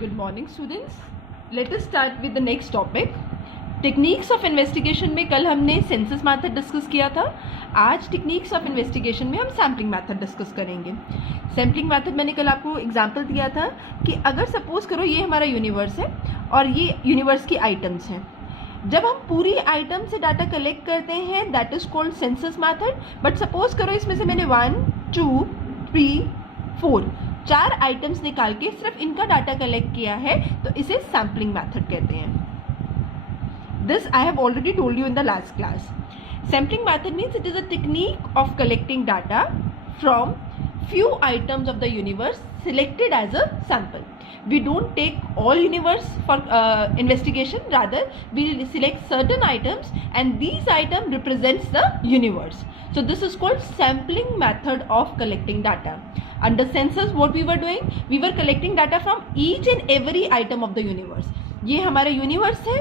Good morning students. Let us start with the next topic. Techniques of investigation में कल हमने census method discuss किया था. आज टेक्निक्स ऑफ इन्वेस्टिगेशन में हम सैम्पलिंग मेथड डिस्कस करेंगे. सैम्पलिंग मेथड मैंने कल आपको एग्जांपल दिया था कि अगर सपोज करो ये हमारा यूनिवर्स है और ये यूनिवर्स की आइटम्स हैं. जब हम पूरी आइटम से डाटा कलेक्ट करते हैं that is called census method. But suppose करो इसमें से मैंने 1, 2, 3, 4 4 आइटम्स निकाल के सिर्फ इनका डाटा कलेक्ट किया है तो इसे सैम्पलिंग मेथड कहते हैं. This I have already told you in the last class. Sampling method means it is a technique of collecting data from few items of the universe selected as a sample. We don't take all universe for investigation. Rather, we select certain items and these items represents the universe. So this is called sampling method of collecting data. Under census, what we were doing? We were collecting data from each and every item of the universe. ये हमारा universe है.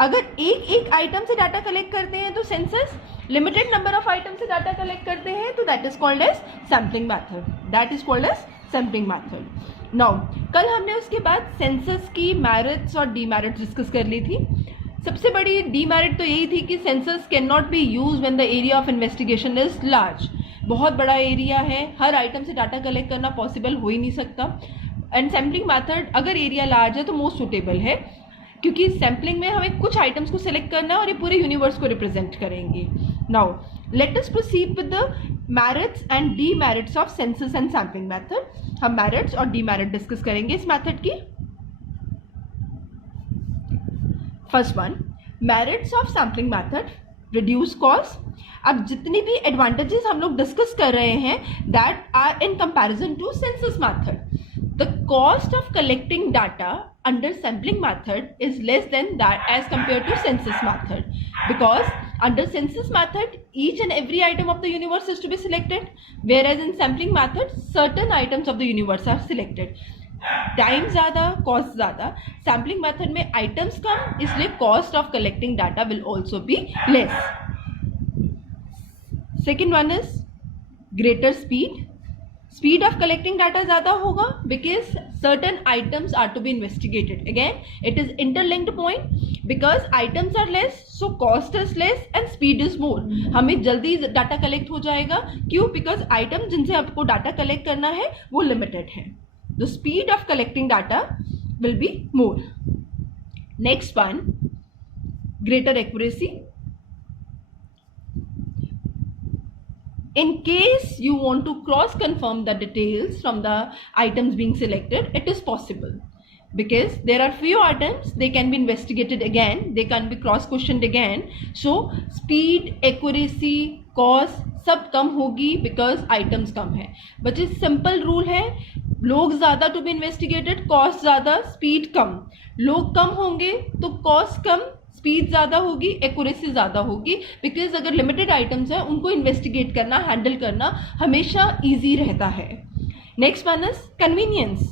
अगर एक item से data collect करते हैं तो census limited number of item से डाटा कलेक्ट करते हैं तो that is called as sampling method. That is called as sampling method. Now कल हमने उसके बाद सेंसस की मेरिट्स और डीमेरिट्स डिस्कस कर ली थी. सबसे बड़ी डीमेरिट तो यही थी कि census can not be use when the area of investigation is large. बहुत बड़ा एरिया है, हर आइटम से डाटा कलेक्ट करना पॉसिबल हो ही नहीं सकता. एंड सैम्पलिंग मेथड अगर एरिया लार्ज है तो मोस्ट सुटेबल है क्योंकि सैम्पलिंग में हमें कुछ आइटम्स को सिलेक्ट करना है और ये पूरे यूनिवर्स को रिप्रेजेंट करेंगे. Now let us proceed with the merits and demerits of census and sampling method. हम मेरिट्स और डीमेरिट डिस्कस करेंगे इस मेथड की. First one, merits of sampling method: reduce cost. अब जितनी भी एडवांटेजेस हम लोग डिस्कस कर रहे हैं that are in comparison to census method. The cost of collecting data under sampling method is less than that as compared to census method, because under census method each and every item of the universe is to be selected, whereas in sampling method certain items of the universe are selected. Time ज़्यादा, cost ज़्यादा. Sampling method में items कम, इसलिए cost of collecting data will also be less. Second one is greater speed. Speed of collecting data ज़्यादा होगा because certain items are to be investigated. Again, it is interlinked point because items are less, so cost is less and speed is more. हमें जल्दी data collect हो जाएगा. क्यों? Because item जिनसे आपको data collect करना है वो लिमिटेड है. The speed of collecting data will be more. Next one, greater accuracy. In case you want to cross confirm the details from the items being selected, it is possible because there are few items, they can be investigated again, they can be cross questioned again. So speed, accuracy, cost सब कम होगी because items कम है. But ये simple rule है, लोग ज़्यादा to be investigated, cost ज़्यादा, speed कम. लोग कम होंगे तो कॉस्ट कम, स्पीड ज़्यादा होगी, एक्यूरेसी ज़्यादा होगी. बिकॉज अगर लिमिटेड आइटम्स हैं उनको इन्वेस्टिगेट करना, हैंडल करना हमेशा ईजी रहता है. Next one is convenience.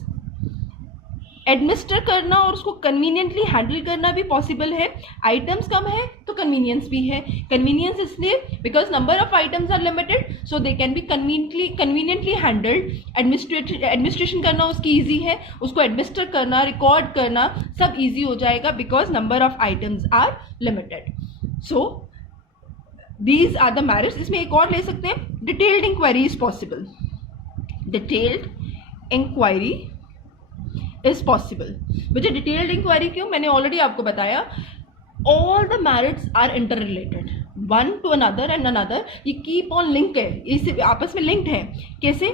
Administer करना और उसको कन्वीनियंटली हैंडल करना भी पॉसिबल है. आइटम्स कम है तो कन्वीनियंस भी है. कन्वीनियंस इसलिए because number of items are limited, so they can be conveniently handled. Administration करना उसकी ईजी है, उसको एडमिनिस्टर करना, रिकॉर्ड करना सब ईजी हो जाएगा because number of items are limited. So these are the merits. इसमें एक और ले सकते हैं, detailed inquiry is possible. Detailed inquiry is possible. मुझे डिटेल्ड इंक्वायरी क्यों? मैंने ऑलरेडी आपको बताया, all the merits are inter related one to another and another. ये कीप ऑन लिंक है, इसे आपस में लिंक्ड है. कैसे?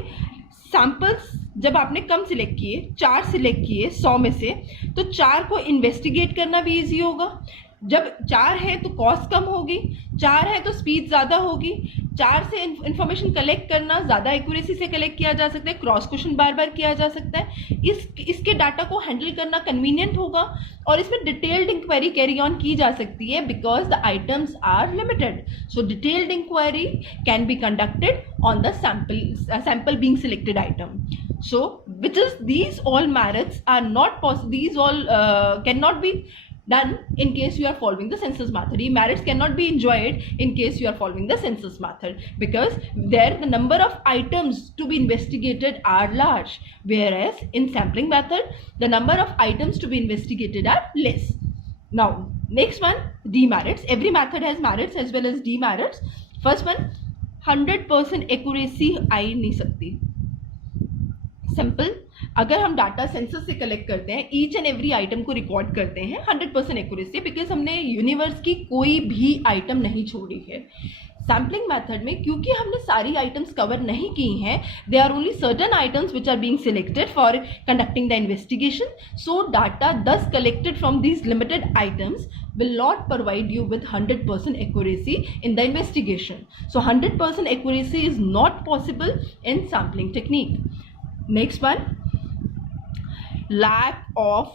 सैम्पल्स जब आपने कम सिलेक्ट किए, 4 सिलेक्ट किए 100 में से, तो 4 को इन्वेस्टिगेट करना भी ईजी होगा. जब 4 है तो कॉस्ट कम होगी, 4 है तो स्पीड ज़्यादा होगी. 4 से इंफॉर्मेशन कलेक्ट करना ज़्यादा एक्यूरेसी से कलेक्ट किया जा सकता है, क्रॉस क्वेश्चन बार बार किया जा सकता है. इसके डाटा को हैंडल करना कन्वीनियंट होगा और इसमें डिटेल्ड इंक्वायरी कैरी ऑन की जा सकती है because the items are limited. So detailed inquiry can be conducted on the sample being selected item. So which is these all merits are not possible, these all cannot be done in case you are following the census method. Merits cannot be enjoyed in case you are following the census method, because there the number of items to be investigated are large, whereas in sampling method the number of items to be investigated are less. Now next one, demerits. Every method has merits as well as demerits. First one, 100% accuracy आ ही नहीं सकती. Simple, अगर हम data census से collect करते हैं, each and every item को record करते हैं 100% एक्यूरेसी, बिकॉज हमने यूनिवर्स की कोई भी आइटम नहीं छोड़ी है. सैम्पलिंग मेथड में क्योंकि हमने सारी आइटम्स कवर नहीं की हैं, they are only certain items which are being selected for conducting the investigation. So data thus collected from these limited items will not provide you with 100% accuracy in the investigation. So 100% accuracy is not possible in sampling technique. Next one, lack of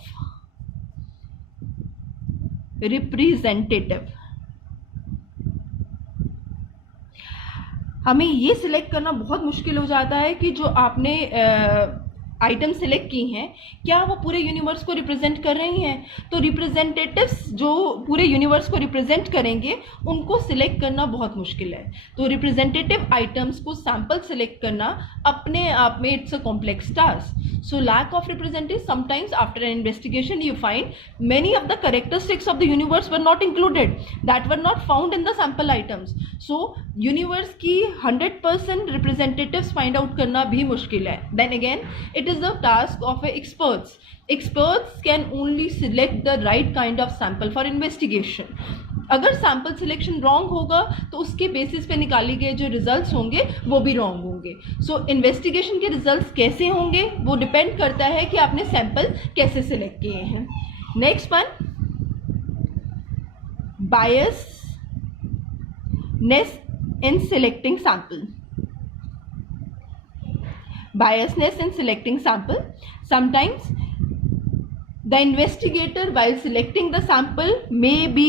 representative. हमें ये select करना बहुत मुश्किल हो जाता है कि जो आपने आइटम सिलेक्ट की हैं क्या वो पूरे यूनिवर्स को रिप्रेजेंट कर रही हैं. तो रिप्रेजेंटेटिव्स जो पूरे यूनिवर्स को रिप्रेजेंट करेंगे उनको सिलेक्ट करना बहुत मुश्किल है. तो रिप्रेजेंटेटिव आइटम्स को सैम्पल सिलेक्ट करना अपने आप में it's a complex task. So lack of representative, sometimes after an investigation you find many of the characteristics of the universe were not included, that were not found in the sample items. So universe की 100% representatives find out करना भी मुश्किल है. Then again it is the task of experts. Experts can only select the right kind of sample for investigation. अगर sample selection wrong होगा तो उसके basis पे निकाली गए जो रिजल्ट्स होंगे वो भी रॉन्ग होंगे. सो इन्वेस्टिगेशन के रिजल्ट्स कैसे होंगे वो डिपेंड करता है कि आपने सैम्पल कैसे सिलेक्ट किए हैं. Next one, biasness in selecting sample. Biasness in selecting sample. Sometimes the investigator while selecting the sample maybe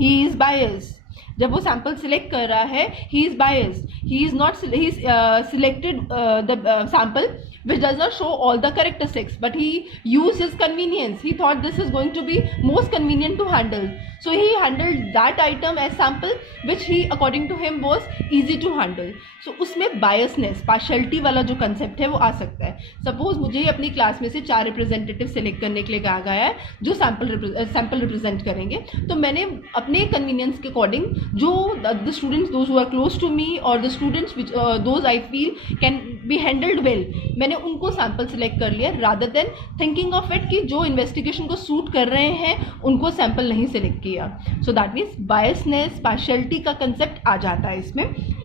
he is biased. जब वो सैम्पल सिलेक्ट कर रहा है he is biased. He is not selected the sample which does not show all the characteristics, but he used his convenience. He thought this is going to be most convenient to handle, so he handled that item as sample which he according to him was easy to handle. So उसमें biasness, partiality वाला जो concept है वो आ सकता है. Suppose मुझे अपनी class में से 4 रिप्रेजेंटेटिव सिलेक्ट करने के लिए कहा गया है जो सैम्पल रिप्रेजेंट करेंगे, तो मैंने अपने कन्वीनियंस के अकॉर्डिंग जो the students those who are close to me और the students which those I feel can be handled well, मैंने उनको सैम्पल सिलेक्ट कर लिया rather than thinking of it कि जो इन्वेस्टिगेशन को सूट कर रहे हैं उनको सैम्पल नहीं सिलेक्ट किया. So that means biasness, partiality का कंसेप्ट आ जाता है इसमें.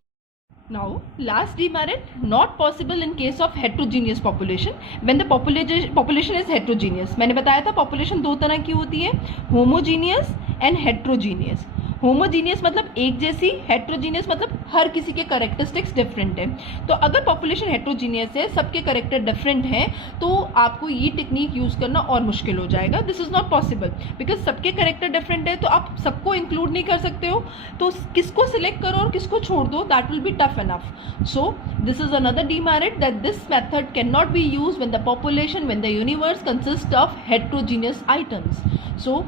Now, last demerit, not possible in case of heterogeneous population. When the population is heterogeneous, मैंने बताया था population 2 तरह की होती है, homogeneous and heterogeneous. होमोजीनियस मतलब एक जैसी, हेट्रोजीनियस मतलब हर किसी के करेक्टरिस्टिक्स डिफरेंट है. तो अगर पॉपुलेशन हेट्रोजीनियस है, सबके करेक्टर डिफरेंट हैं, तो आपको ये टेक्निक यूज़ करना और मुश्किल हो जाएगा. This is not possible because सबके करेक्टर डिफरेंट है, तो आप सबको इंक्लूड नहीं कर सकते हो. तो किसको सिलेक्ट करो और किसको छोड़ दो, that will be tough enough. So this is another demerit that this method cannot be used when the population, when the universe consists of heterogeneous items. So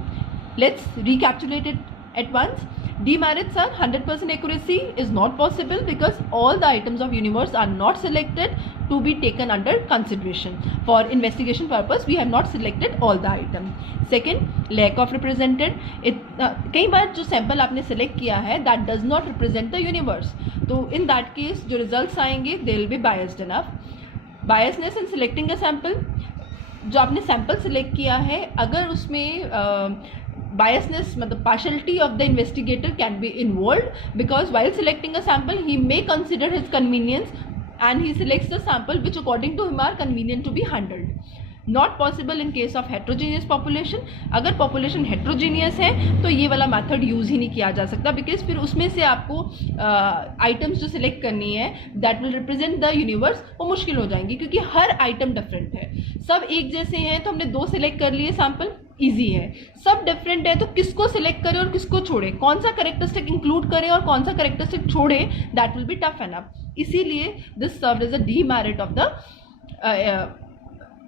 let's recapitulate it at once. Demerits are 100% accuracy is not possible because all the items of universe are not selected to be taken under consideration. For investigation purpose we have not selected all the item. Second, lack of represented. कई बार जो sample आपने select किया है that does not represent the universe, तो in that case जो results आएंगे they will be biased enough. Biasness in selecting a sample, जो आपने सैम्पल सेलेक्ट किया है अगर उसमें biasness मतलब partiality of the investigator can be involved, because while selecting a sample he may consider his convenience and he selects the sample which according to him are convenient to be handled. Not possible in case of heterogeneous population. अगर population heterogeneous है तो ये वाला method use ही नहीं किया जा सकता, because फिर उसमें से आपको items जो select करनी है that will represent the universe वो मुश्किल हो जाएंगी, क्योंकि हर item different है. सब एक जैसे हैं तो हमने 2 select कर लिए sample, ईजी है. सब डिफरेंट है तो किसको सिलेक्ट करें और किसको छोड़े, कौन सा करेक्टरिस्टिक इंक्लूड करें और कौन सा करेक्टरिस्टिक छोड़े, that will be tough enough. इसीलिए this served as a demerit of the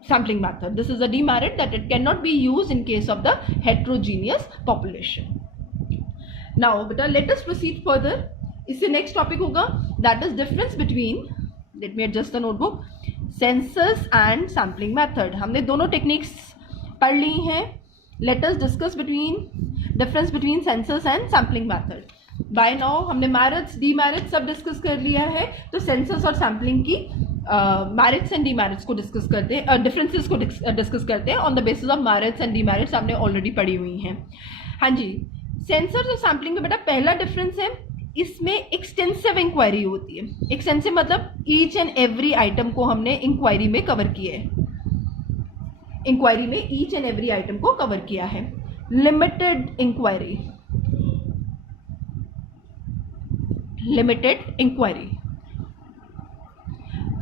sampling method. This is a demerit that it cannot be used in case of the heterogeneous population. Now beta, let us proceed further. इससे next topic होगा, that is difference between, let me adjust the notebook, census and sampling method. हमने दोनों techniques पढ़ ली हैं. Let us discuss difference between census and sampling method. By now हमने merits, demerits सब discuss कर लिया है, तो census और sampling की merits and demerits को discuss करते हैं, differences को discuss करते हैं. On the basis of merits and demerits हमने already पढ़ी हुई हैं. हाँ जी, census और sampling में बेटा पहला difference है, इसमें एक्सटेंसिव इंक्वायरी होती है. एक्सटेंसिव मतलब ईच एंड एवरी आइटम को हमने इंक्वायरी में कवर किया है. इंक्वायरी में ईच एंड एवरी आइटम को कवर किया है. लिमिटेड इंक्वायरी, लिमिटेड इंक्वायरी,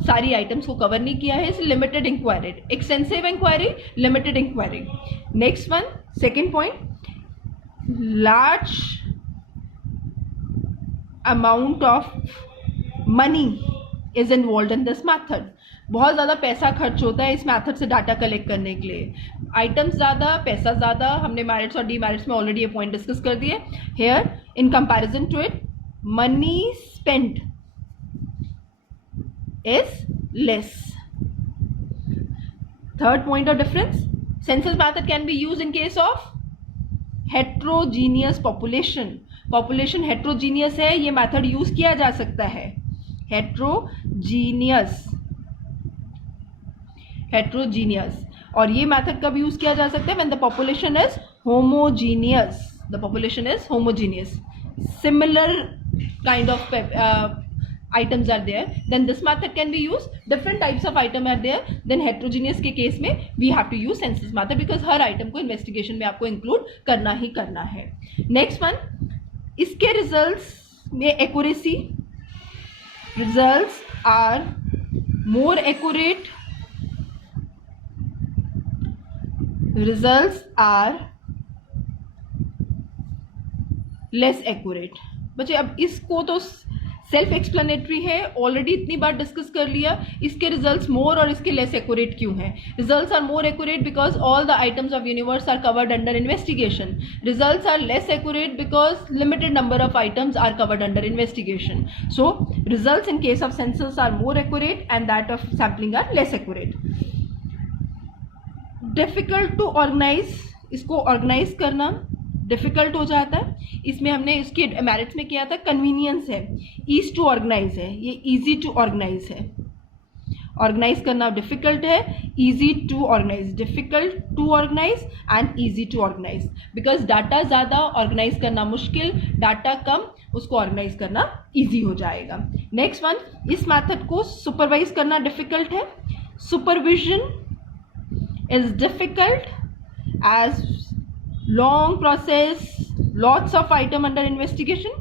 सारी आइटम्स को कवर नहीं किया है, इसलिए limited inquiry. Extensive inquiry, limited inquiry. Next one, second point, large amount of money is involved in this method. बहुत ज़्यादा पैसा खर्च होता है इस मेथड से डाटा कलेक्ट करने के लिए. आइटम्स ज़्यादा, पैसा ज़्यादा. हमने मेरिट्स और डीमेरिट्स में ऑलरेडी ये पॉइंट डिस्कस कर दिए. Here in comparison to it money spent is less. Third point of difference, census method can be use in case of heterogeneous population. Population heterogeneous है, ये मेथड यूज किया जा सकता है. Heterogeneous, heterogeneous. और ये मेथड कब यूज किया जा सकता है? When the population is homogeneous. The population is homogeneous, similar kind of items are there, then this method can be used. Different types of item are there, then heterogeneous के case में we have to use census method because her item को investigation में आपको include करना ही करना है. Next one, इसके results में accuracy, results are more accurate, results are less accurate. बच्चे अब इसको तो सेल्फ एक्सप्लेनेटरी है, ऑलरेडी इतनी बार डिस्कस कर लिया. इसके रिजल्ट्स मोर और इसके लेस एक्यूरेट क्यों हैं? Results are more accurate because all the items of universe are covered under investigation. Results are less accurate because limited number of items are covered under investigation. So results in case of census are more accurate and that of sampling are less accurate. Difficult to organise, इसको organise करना difficult हो जाता है. इसमें हमने इसके merits में किया था, कन्वीनियंस है, ईज टू ऑर्गेनाइज है, ये इजी टू ऑर्गेनाइज है. ऑर्गेनाइज करना डिफिकल्ट है, easy to organise. Difficult to organise and easy to organise because data ज़्यादा, ऑर्गेनाइज करना मुश्किल. डाटा कम, उसको ऑर्गेनाइज करना इजी हो जाएगा. नेक्स्ट वन, इस मेथड को सुपरवाइज करना डिफिकल्ट है. Supervision is difficult as long process, lots of item under investigation.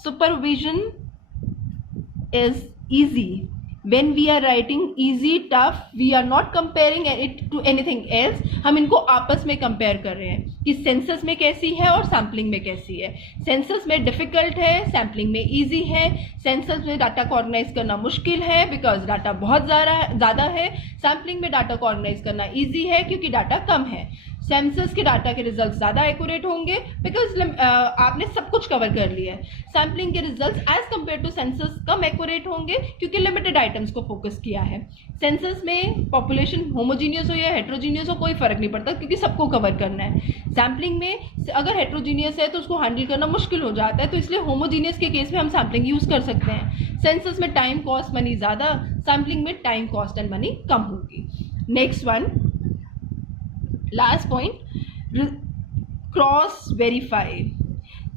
Supervision is easy. When we are writing easy, tough, we are not comparing it to anything else. हम इनको आपस में compare कर रहे हैं कि सेंसस में कैसी है और सैम्पलिंग में कैसी है. सेंसस में डिफिकल्ट है, सैम्पलिंग में इजी है. सेंसस में डाटा को ऑर्गेनाइज करना मुश्किल है बिकॉज डाटा बहुत ज़्यादा है. सैम्पलिंग में डाटा को ऑर्गेनाइज करना इजी है क्योंकि डाटा कम है. सेंसस के डाटा के रिजल्ट ज़्यादा एक्यूरेट होंगे बिकॉज आपने सब कुछ कवर कर लिया है. सैम्पलिंग के result as compare to census कम एक्यूरेट होंगे क्योंकि लिमिटेड आइटम्स को फोकस किया है. सेंसस में पॉपुलेशन होमोजीनियस हो या हेट्रोजीनियस हो कोई फर्क नहीं पड़ता क्योंकि सबको कवर करना है. सैम्पलिंग में अगर हेट्रोजीनियस है तो उसको हैंडल करना मुश्किल हो जाता है, तो इसलिए होमोजीनियस के केस में हम सैम्पलिंग यूज़ कर सकते हैं. सेंसस में टाइम कॉस्ट मनी ज़्यादा, सैम्पलिंग में टाइम कॉस्ट एंड मनी कम होगी. Next one, last point, cross verify.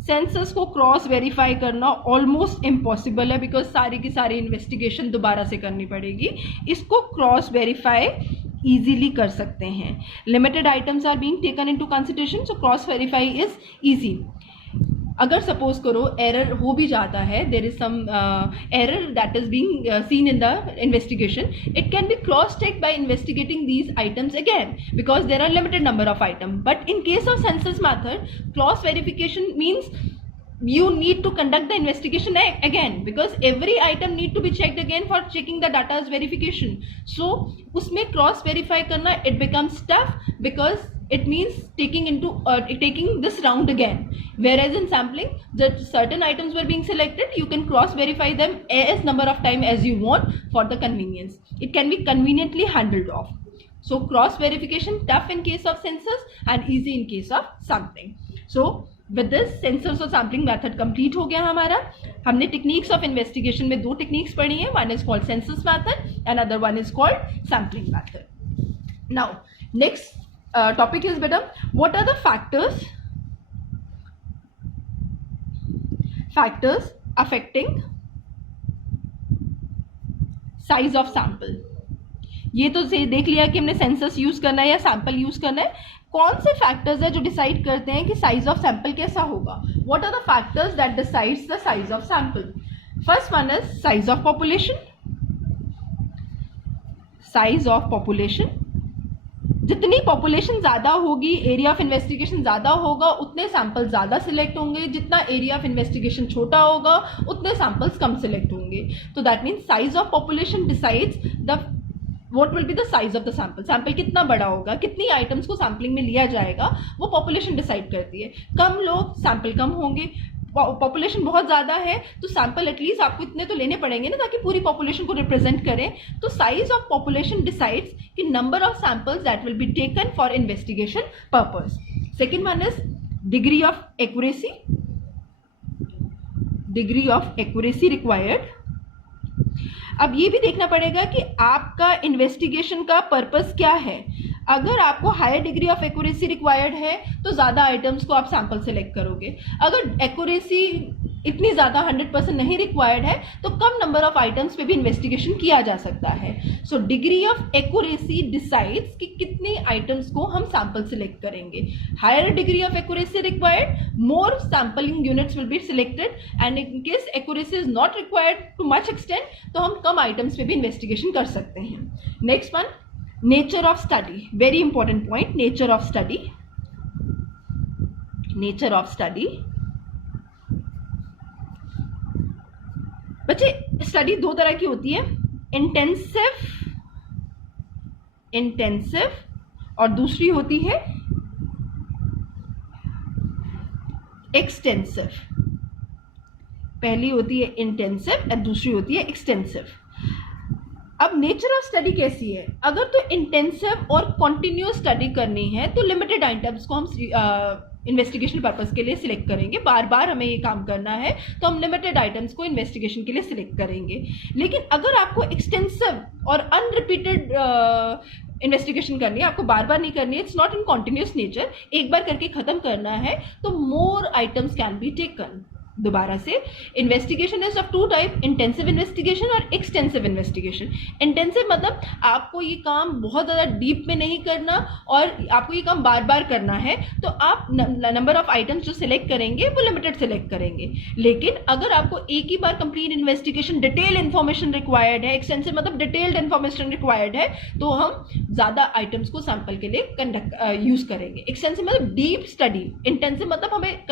Census को क्रॉस वेरीफाई करना ऑलमोस्ट इम्पॉसिबल है बिकॉज सारी की सारी इन्वेस्टिगेशन दोबारा से करनी पड़ेगी. इसको क्रॉस वेरीफाई इजीली कर सकते हैं. Limited items are being taken into consideration, so cross verify is easy. अगर सपोज करो एरर हो भी जाता है, there is some error that is being seen in the investigation, it can be cross check by investigating these items again because there are limited number of item. But in case of census method, cross verification means you need to conduct the investigation again, because every item need to be checked again for checking the data's verification. So उसमें cross verify करना it becomes tough, because it means taking this round again. Whereas in sampling, that certain items were being selected, you can cross verify them as number of time as you want for the convenience. It can be conveniently handled off. So cross verification tough in case of sensors and easy in case of sampling. So with this sensors और sampling method complete हो गया हमारा. हमने techniques of investigation में दो techniques पढ़ी हैं. One is called census method and other one is called sampling method. Now next topic is better, what are the factors affecting size of sample. ये तो देख लिया कि हमने सेंसस यूज करना है या सैंपल यूज करना है. कौन से फैक्टर्स है जो डिसाइड करते हैं कि साइज ऑफ सैंपल कैसा होगा? What are the factors that decides the size of sample? First one is size of population. Size of population, जितनी पॉपुलेशन ज्यादा होगी, एरिया ऑफ इन्वेस्टिगेशन ज्यादा होगा, उतने सैंपल ज्यादा सिलेक्ट होंगे. जितना एरिया ऑफ इन्वेस्टिगेशन छोटा होगा, उतने सैंपल्स कम सिलेक्ट होंगे. तो that means size of population decides the what will be the size of the sample. Sample कितना बड़ा होगा, कितनी आइटम्स को सैम्पलिंग में लिया जाएगा, वो पॉपुलेशन डिसाइड करती है. कम लोग, सैंपल कम होंगे. पॉपुलेशन बहुत ज़्यादा है तो सैंपल एटलीस्ट आपको इतने तो लेने पड़ेंगे ना, ताकि पूरी पॉपुलेशन को रिप्रेजेंट करें. तो साइज ऑफ पॉपुलेशन डिसाइड्स कि number of samples that will be taken for investigation purpose. Second one is degree of accuracy. Degree of accuracy required. अब ये भी देखना पड़ेगा कि आपका इन्वेस्टिगेशन का पर्पस क्या है. अगर आपको higher degree of accuracy required है तो ज़्यादा आइटम्स को आप सैंपल सेलेक्ट करोगे. अगर एक्यूरेसी इतनी ज़्यादा 100% नहीं रिक्वायर्ड है तो कम नंबर ऑफ आइटम्स पे भी इन्वेस्टिगेशन किया जा सकता है. So degree of accuracy decides कि कितने आइटम्स को हम सैंपल सिलेक्ट करेंगे. Higher degree of accuracy required, more sampling units will be selected, and in case accuracy is not required too much extent तो हम कम आइटम्स पे भी इन्वेस्टिगेशन कर सकते हैं. Next one, nature of study. Very important point, nature of study. Nature of study. बच्चे, study दो तरह की होती है, इंटेंसिव और दूसरी होती है एक्सटेंसिव. पहली होती है इंटेंसिव और दूसरी होती है एक्सटेंसिव. अब नेचर ऑफ स्टडी कैसी है? अगर तो इंटेंसिव और कॉन्टिन्यूस स्टडी करनी है तो लिमिटेड आइटम्स को हम इन्वेस्टिगेशन पर्पस के लिए सिलेक्ट करेंगे. बार बार हमें ये काम करना है तो हम लिमिटेड आइटम्स को इन्वेस्टिगेशन के लिए सिलेक्ट करेंगे. लेकिन अगर आपको एक्सटेंसिव और अनरिपीटेड इन्वेस्टिगेशन करनी है, आपको बार बार नहीं करनी है, it's not in continuous nature, एक बार करके खत्म करना है, तो more items can be taken. दोबारा से, investigation is of two type, intensive investigation और एक्सटेंसिव इन्वेस्टिगेशन. इंटेंसिव मतलब आपको ये काम बहुत ज़्यादा डीप में नहीं करना और आपको ये काम बार बार करना है, तो आप नंबर ऑफ आइटम्स जो सिलेक्ट करेंगे वो लिमिटेड सिलेक्ट करेंगे. लेकिन अगर आपको एक ही बार complete investigation, detail information required है, एक्सटेंसिव मतलब डिटेल्ड इन्फॉर्मेशन रिक्वायर्ड है, तो हम ज़्यादा आइटम्स को सैंपल के लिए यूज़ करेंगे. एक्सटेंसिव मतलब डीप स्टडी. इंटेंसिव मतलब हमें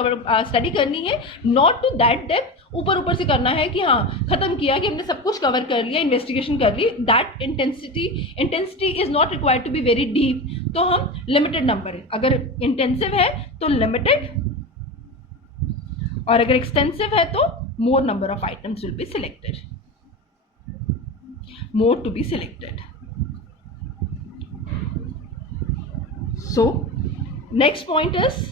स्टडी करनी है, नॉट टू दैट डेप्थ, ऊपर ऊपर से करना है कि हाँ खत्म किया कि हमने सब कुछ कवर कर लिया, इन्वेस्टिगेशन कर ली. That intensity is not required to be very deep. तो हम लिमिटेड नंबर, अगर इंटेंसिव है तो लिमिटेड, और अगर एक्सटेंसिव है तो more number of items will be selected, more to be selected. So next point is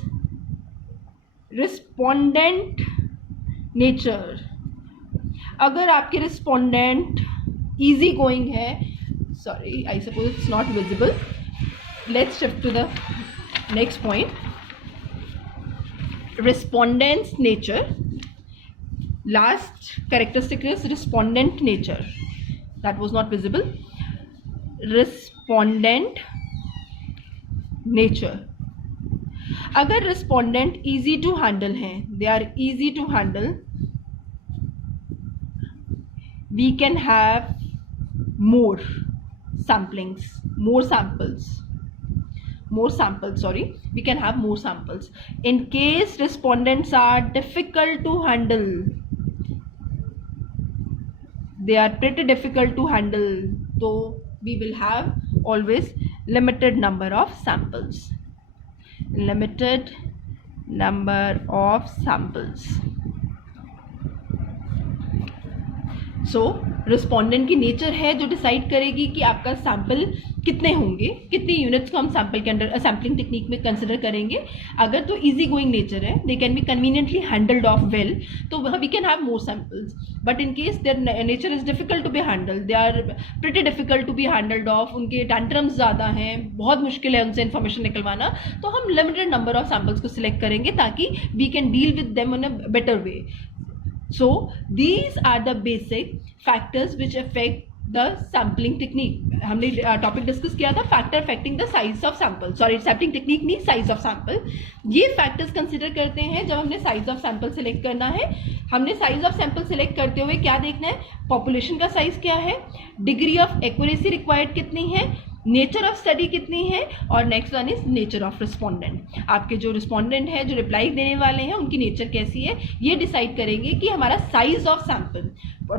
respondent nature. अगर आपके रिस्पोंडेंट इजी गोइंग है, sorry I suppose it's not visible, let's shift to the next point. Respondents nature, last characteristic is respondent nature. That was not visible. Respondent nature. अगर respondent easy to handle हैं, they are easy to handle, we can have more samplings, more samples. more samples, sorry, we can have more samples. In case respondents are difficult to handle, they are pretty difficult to handle, so we will have always limited number of samples, limited number of samples. So respondent की nature है जो decide करेगी कि आपका sample कितने होंगे, कितनी units को हम सैम्पल के अंडर सैम्पलिंग टेक्निक में कंसिडर करेंगे. अगर तो इजी गोइंग नेचर है, they can be conveniently handled of well, तो we can have more samples. But in case their nature is difficult to be handled, they are pretty difficult to be handled of, उनके tantrums ज़्यादा हैं, बहुत मुश्किल है उनसे information निकलवाना, तो हम लिमिटेड नंबर ऑफ सैम्पल्स को सिलेक्ट करेंगे ताकि we can deal with them in a better way. So these are the basic factors which affect the sampling technique. हमने टॉपिक डिस्कस किया था factor affecting the size of sample, sorry sampling technique नहीं, size of sample. ये factors consider करते हैं जब हमने size of sample select करना है. हमने साइज ऑफ सैंपल सेलेक्ट करते हुए क्या देखना है, पॉपुलेशन का साइज क्या है, डिग्री ऑफ एक्यूरेसी रिक्वायर्ड कितनी है, नेचर ऑफ स्टडी कितनी है, और next one is nature of respondent. आपके जो रिस्पोंडेंट है, जो रिप्लाई देने वाले हैं, उनकी नेचर कैसी है, ये डिसाइड करेंगे कि हमारा size of sample,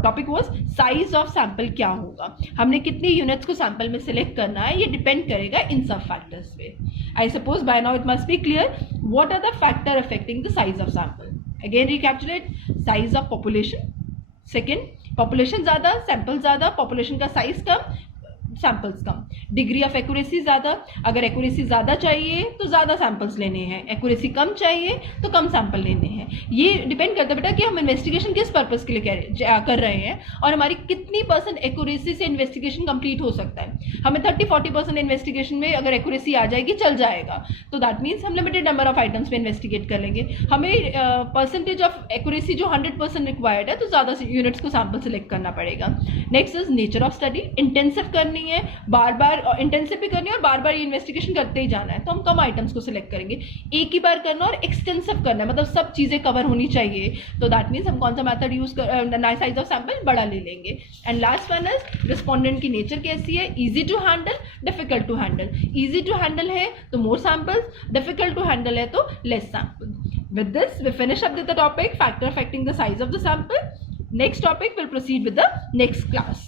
topic was size of sample क्या होगा, हमने कितनी यूनिट्स को सैंपल में सिलेक्ट करना है, ये डिपेंड करेगा इन सब फैक्टर्स पे. I suppose by now it must be clear what are the factor affecting the size of sample. Again recapitulate, size of population, second population ज़्यादा, सैंपल ज़्यादा, पॉपुलेशन का साइज कम, सैंपल्स कम. डिग्री ऑफ एक्यूरेसी ज़्यादा, अगर accuracy ज़्यादा चाहिए तो ज़्यादा सैंपल्स लेने हैं, एक्यूरेसी कम चाहिए तो कम सैंपल लेने हैं. ये डिपेंड करता है बेटा कि हम इन्वेस्टिगेशन किस पर्पस के लिए कर रहे हैं और हमारी कितनी % एक्यूरेसी से इन्वेस्टिगेशन कंप्लीट हो सकता है. हमें 30-40% इन्वेस्टिगेशन में अगर एक्यूरेसी आ जाएगी चल जाएगा, तो दैट मीन्स हम लिमिटेड नंबर ऑफ आइटम्स पे इन्वेस्टिगेट कर लेंगे. हमें परसेंटेज ऑफ एक्यूरेसी जो 100% रिक्वायर्ड है, तो ज़्यादा यूनिट्स को सैंपल सेलेक्ट करना पड़ेगा. Next is nature of study, intensive करनी है, बार बार इंटेंसिव भी करनी है और बार बार ये इन्वेस्टिगेशन करते ही जाना है, तो हम कम आइटम्स को सिलेक्ट करेंगे. एक ही बार करना और एक्सटेंसिव करना है, मतलब सब चीज़ें कवर होनी चाहिए, तो दैट मीन्स हम कौन सा मेथड यूज कर, साइज ऑफ सैंपल बड़ा ले लेंगे. And last one is respondent की नेचर कैसी है, easy to handle, difficult to handle. Easy to handle है तो more samples, difficult to handle है तो less sample. With this we finish up with the topic factor affecting the size of the sample. Next topic will proceed with the next class.